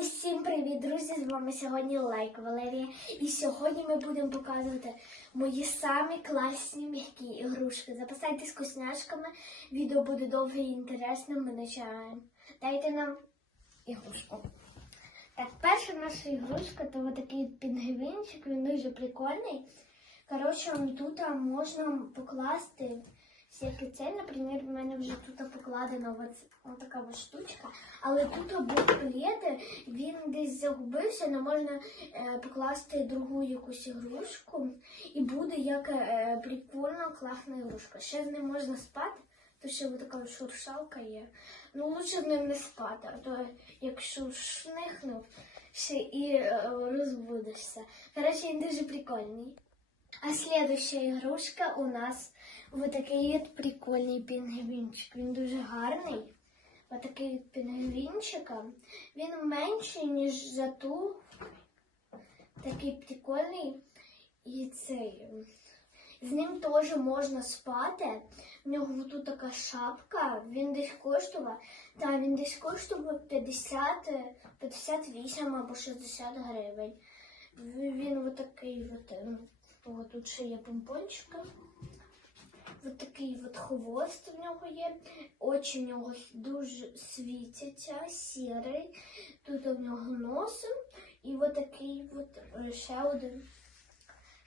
Усім привіт, друзі! З вами сьогодні Лайк Валерія. І сьогодні ми будемо показувати мої самі класні м'які ігрушки. Запасайтесь вкусняшками, відео буде довге і інтересне. Ми починаємо. Дайте нам ігрушку. Так, перша наша ігрушка це такий пінгвінчик, він дуже прикольний. Коротше, тут можна покласти всякі це. Наприклад, в мене вже тут покладена ось, така ось штучка. Але тут буклети, він десь загубився, не можна е, покласти другу якусь ігрушку. І буде як е, прикольна, класна ігрушка. Ще з ним можна спати, то ще ось така шуршалка є. Ну, лучше з ним не спати, а то якщо шнихнув, ще і е, розбудешся. Коротше, він дуже прикольний. А следующая игрушка у нас вот такий от прикольний пінгвінчик. Він дуже гарний. Вот такий от пінгвінчика. Він менший, ніж за ту. Такий прикольний. І цей. З ним теж можна спати. В нього тут така шапка. Він десь коштував. Та він десь коштував 50, 58 або 60 гривень. Він вот такий от. О, тут ще є помпончика. Ось такий от хвост в нього є. Очі в нього дуже світяться, сірий. Тут у нього носом. І от такий от е, ще один.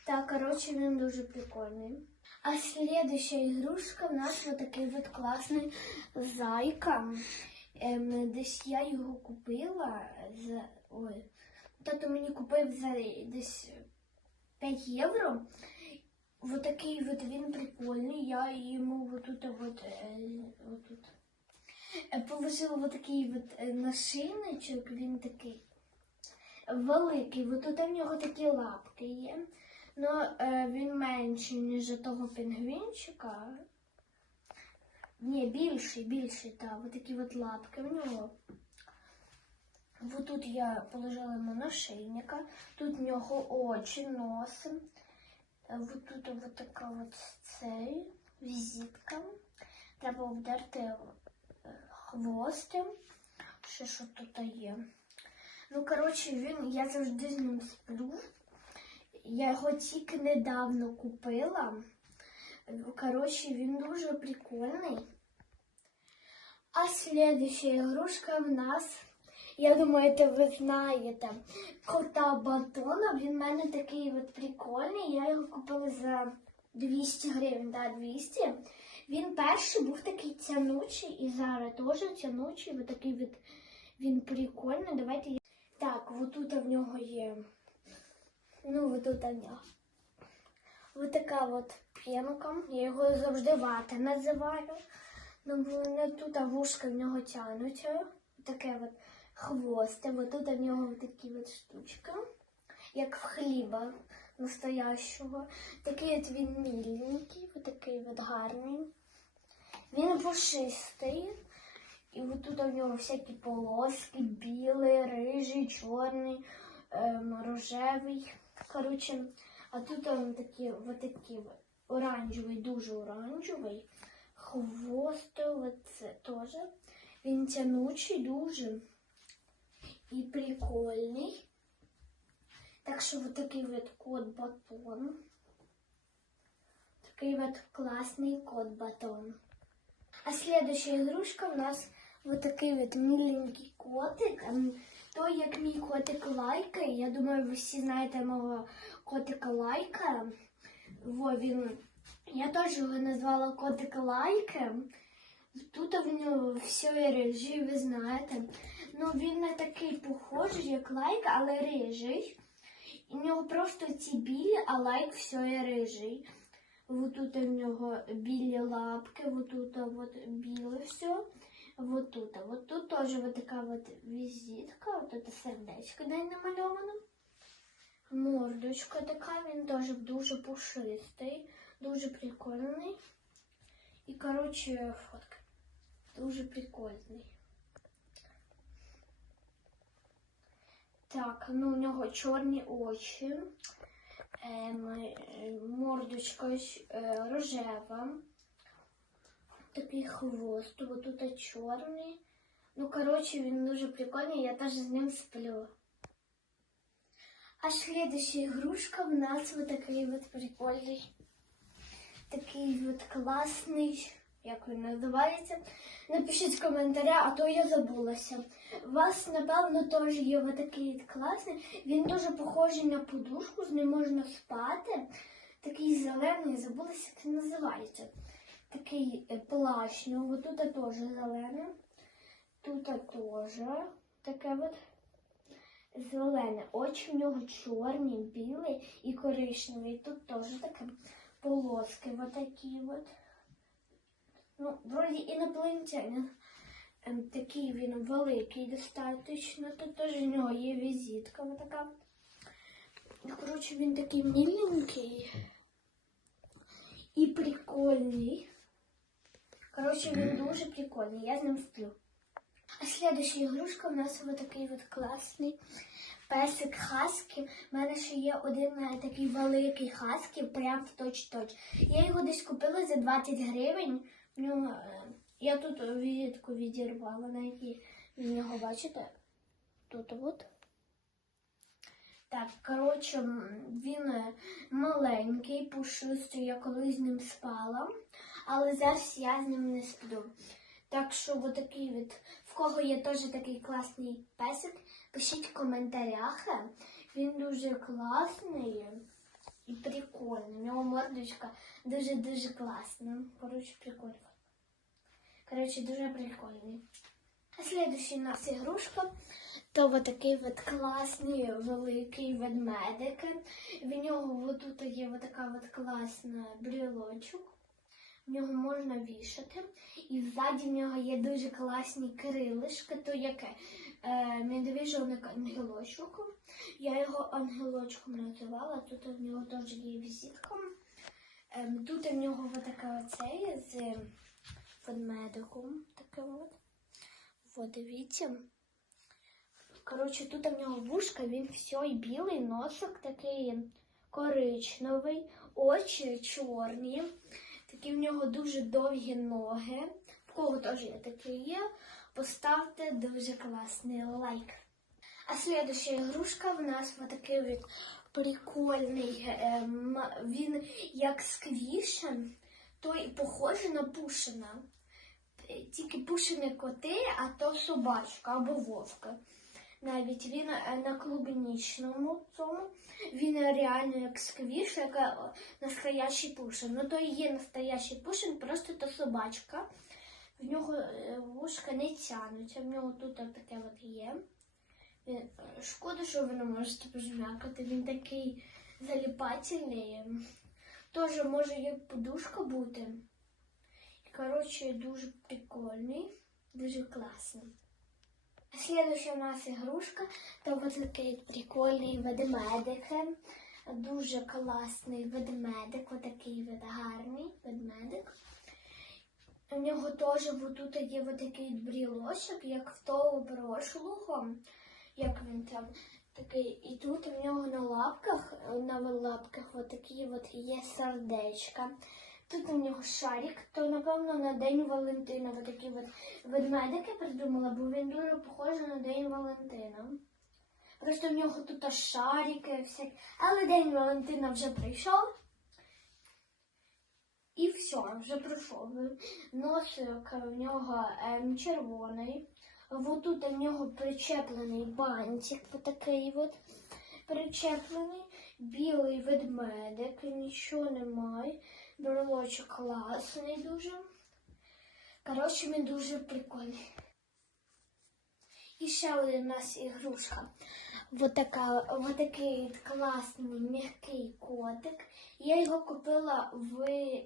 Так, коротше, він дуже прикольний. А следующая ігрушка в нас вот такий от класний зайка. Ем, десь я його купила за. Ой. Тато мені купив за десь 5 євро. Вот такий вот він прикольний. Я йому вот вот, е, вот е, положила вот такий вот е, нашийничок, він такий великий. Вот тут в нього такі лапки є. Ну, він менший, ніж у того пінгвінчика. Ні, більший, більший, так. Вот от лапки в нього. Вот тут я положила йому нашийника. Тут в нього очі, нос. Е, Вот тут вот така от цей візитка. Треба вдерти е, хвости. Ще що тут є. Ну, коротше, він, я завжди з ним сплю. Я його тільки недавно купила. Коротше, він дуже прикольний. А следующая игрушка в нас, я думаю, это ви знаєте, кота батона. Він в мене такий от прикольний. Я його купила за 200 гривень, да, 200. Він перший був такий тянучий і зараз теж тянучий. Ось такий от, він прикольний. Давайте я... Так, вот тут в нього є. Ну, вот тут в нього. Ось така от п'янка. Я його завжди вата називаю. Ну, тут вушка в нього тянуться. Таке от хвости. Ось тут в нього такі от штучки, як в хліба настоящого. Такий от він міленький, такий от гарний. Він пушистий. І тут у нього всякі полоски, білий, рижий, чорний, ем, рожевий. Коротше, а тут он такі, от такі оранжевий, дуже оранжевий. Хвост це теж. Він тянучий дуже і прикольний. Так що вот такий вот кот батон. Такий вот классный кот батон. А следующая игрушка у нас вот такий вот миленький котик. Той, як мій котик лайка. Я думаю, ви всі знаєте мого котика лайка. Во, він... Я теж його назвала котик лайки. Тут в нього все рижий, ви знаєте. Ну, він не такий похожий, як лайк, але рижий. І в нього просто ці білі, а лайк все є рижий. Вот тут у нього білі лапки, вот тут вот біле все. Вот тут. Вот тут теж вот така вот візитка, вот это сердечко де намальовано. Мордочка така, він теж дуже пушистий, дуже прикольний. І, коротше, фотка. Дуже прикольний. Так, ну у нього чорні очі, е, мордочка е, рожева, такий хвост, ось тут чорний, Ну, коротше, він дуже прикольний, я теж з ним сплю. А следующая игрушка в нас вот такий вот прикольний. Такий от класний, як він називається. Напишіть в коментарях, а то я забулася. У вас, напевно, теж є такий класний. Він дуже похожий на подушку, з ним можна спати. Такий зелений, забулася, як він називається. Такий е, плащ, ну тут теж зелене. Тут теж таке от зелене. Очі в нього чорні, білі і коричневі. Тут теж таке полоски вот такі от. Ну, вроді інопланетянин. Ем, такий він великий достатньо. Тут теж в нього є візитка така. Ну, Коротше, він такий міленький і прикольний. Коротше, він дуже прикольний. Я з ним сплю. А следующая ігрушка у нас вот такий от класний песик хаски. У мене ще є один е, такий великий хаски, прям в точ-точ. Я його десь купила за 20 гривень. Нього, е, я тут візитку відірвала, на якій ви нього бачите. Тут от. Так, коротше, він е, маленький, пушистий, я колись з ним спала, але зараз я з ним не сплю. Так що от от, в кого є теж такий класний песик, пишіть в коментарях. Він дуже класний і прикольний. У нього мордочка дуже-дуже класна. Коротше, прикольно. Коротше, дуже прикольний. А следующая у нас ігрушка. То вот такий от класний великий ведмедик. В нього от тут є от така от класна брілочок. В нього можна вішати. І ззаді в нього є дуже класні крилишки, то яке е, медвіжоник ангелочок. Я його ангелочком називала. Тут в нього теж є візитка. Ем, тут в нього така оцей з ведмедиком. Таке от. От, дивіться. Коротше, тут в нього вушка, він все білий, носик такий коричневий, очі чорні. Такі в нього дуже довгі ноги. В кого теж є такі є. Поставте дуже класний лайк. А следующая ігрушка в нас вот такий от прикольний. ем, він як сквішен, той похожий на пушина. Е, Тільки пушини коти, а то собачка або вовка. Навіть він е, на клубнічному цьому. Він реально як сквіш, як е, настоящий пушин. Ну то і є настоящий пушин, просто то собачка. В нього е, вушка не тянуться, в нього тут таке от є. Е, шкода, що ви не можете пожмякати. Він такий заліпательний. Теж може як подушка бути. Коротше, дуже прикольний, дуже класний. Следующая у нас ігрушка, то вот такий прикольний ведмедик. Дуже класний ведмедик, отакий от гарний ведмедик. Нього теж тут є такий брілочок, як в того прошлого, як він там такий. І тут в нього на лапках, на лапках от от є сердечка. Тут у нього шарик, то напевно на День Валентина. Ось такі от ведмедики придумала, бо він дуже похожий на День Валентина. Просто в нього тут шарики, всякі. Але День Валентина вже прийшов. І все, вже пройшов. Носик в нього ем, червоний. Вот тут в нього причеплений бантик, отакий от причеплений, білий ведмедик, нічого немає. Брелочок класний дуже. Коротше, він дуже прикольний. І ще один у нас ігрушка. Вот, така, вот такий класний м'який котик. Я його купила в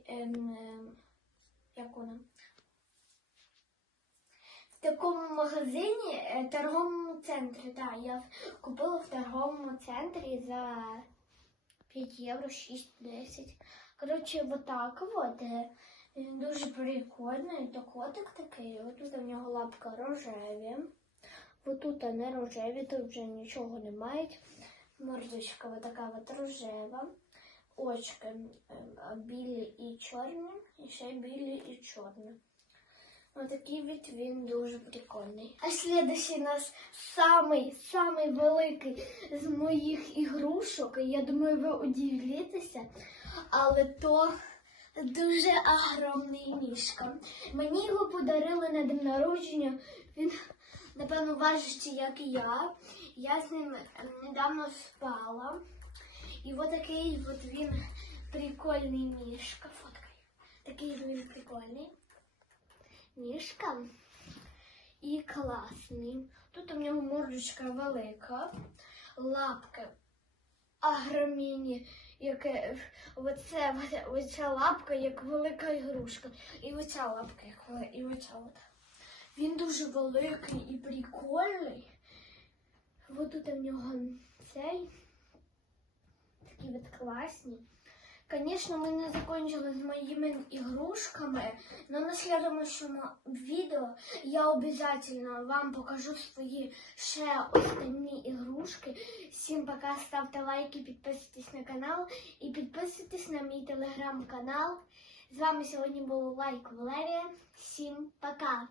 ем, ем, як вона? В такому магазині, е, торговому центрі. Да, я купила в торговому центрі за 5 євро, 6-10. Коротше, вот так от. е, дуже прикольний. То котик такий. От тут в нього лапка рожеві. От тут не рожеві, тут вже нічого немає. Мордочка вот така от рожева. Очки ем, білі і чорні, і ще білі і чорні. Отакий від він дуже прикольний. А слідуючий у нас самий, самий великий з моїх ігрушок. Я думаю, ви удивитеся, але то дуже огромний мішка. Мені його подарили на день народження. Він, напевно, важчий, як і я. Я з ним недавно спала. І от такий от він прикольний мішка. Фоткай. Такий він прикольний. Мішка. І класний. Тут у нього мордочка велика, лапки агроміні, яке оце, оця лапка як велика ігрушка. І оця лапка, як вели- і оця. Він дуже великий і прикольний. От тут у нього цей. Такі от класні. Конечно, ми не закончили з моїми ігрушками, но на следующем відео я обязательно вам покажу свої ще останні ігрушки. Всім пока, ставте лайки, підписуйтесь на канал і підписуйтесь на мій телеграм-канал. З вами сьогодні був Лайк Валерія. Всім пока!